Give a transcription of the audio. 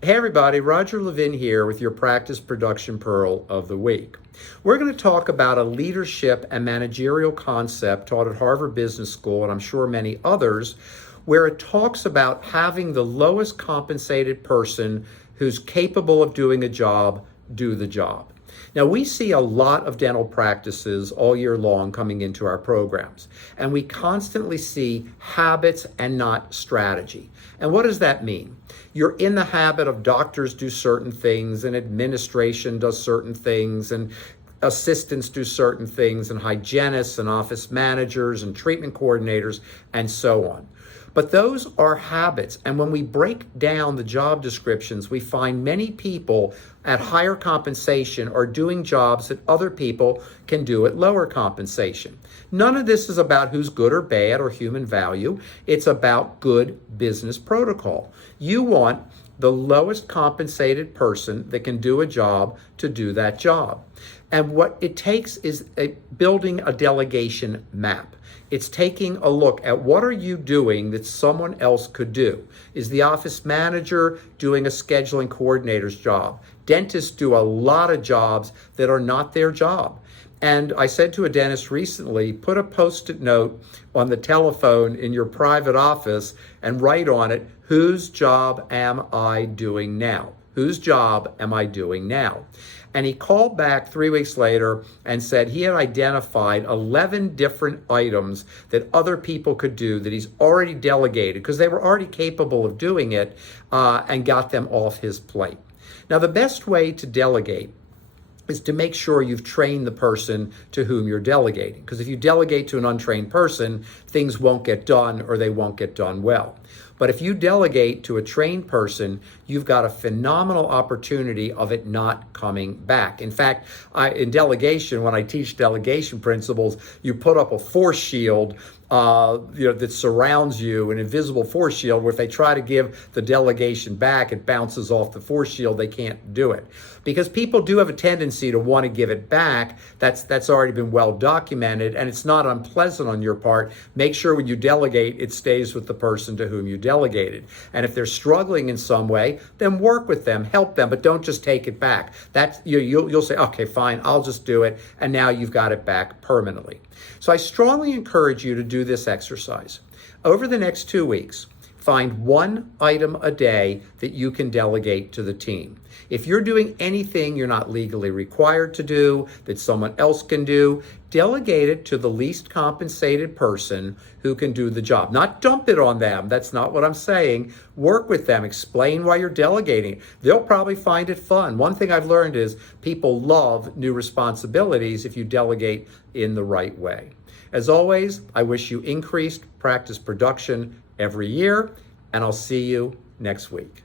Hey everybody, Roger Levin here with your Practice Production Pearl of the Week. We're going to talk about a leadership and managerial concept taught at Harvard Business School, and I'm sure many others, where it talks about having the lowest compensated person who's capable of doing a job do the job. Now, we see a lot of dental practices all year long coming into our programs, and we constantly see habits and not strategy. And what does that mean? You're in the habit of doctors do certain things, and administration does certain things, and assistants do certain things, and hygienists and office managers and treatment coordinators, and so on. But those are habits. And when we break down the job descriptions, we find many people at higher compensation are doing jobs that other people can do at lower compensation. None of this is about who's good or bad or human value. It's about good business protocol. You want the lowest compensated person that can do a job to do that job. And what it takes is building a delegation map. It's taking a look at what are you doing that someone else could do. Is the office manager doing a scheduling coordinator's job? Dentists do a lot of jobs that are not their job. And I said to a dentist recently, put a Postit Note on the telephone in your private office and write on it, whose job am I doing now? Whose job am I doing now? And he called back 3 weeks later and said he had identified 11 different items that other people could do that he's already delegated because they were already capable of doing it, and got them off his plate. Now, the best way to delegate is to make sure you've trained the person to whom you're delegating. Because if you delegate to an untrained person, things won't get done or they won't get done well. But if you delegate to a trained person, you've got a phenomenal opportunity of it not coming back. In fact, in delegation, when I teach delegation principles, you put up a force shield that surrounds you, an invisible force shield, where if they try to give the delegation back, it bounces off the force shield. They can't do it. Because people do have a tendency to want to give it back. That's already been well documented, and it's not unpleasant on your part. Make sure when you delegate, it stays with the person to whom you delegated. And if they're struggling in some way, then work with them, help them, but don't just take it back. You'll say, okay, fine, I'll just do it, and now you've got it back permanently. So I strongly encourage you to do this exercise. Over the next 2 weeks, find one item a day that you can delegate to the team. If you're doing anything you're not legally required to do, that someone else can do, delegate it to the least compensated person who can do the job. Not dump it on them. That's not what I'm saying. Work with them. Explain why you're delegating. They'll probably find it fun. One thing I've learned is people love new responsibilities if you delegate in the right way. As always, I wish you increased practice production every year, and I'll see you next week.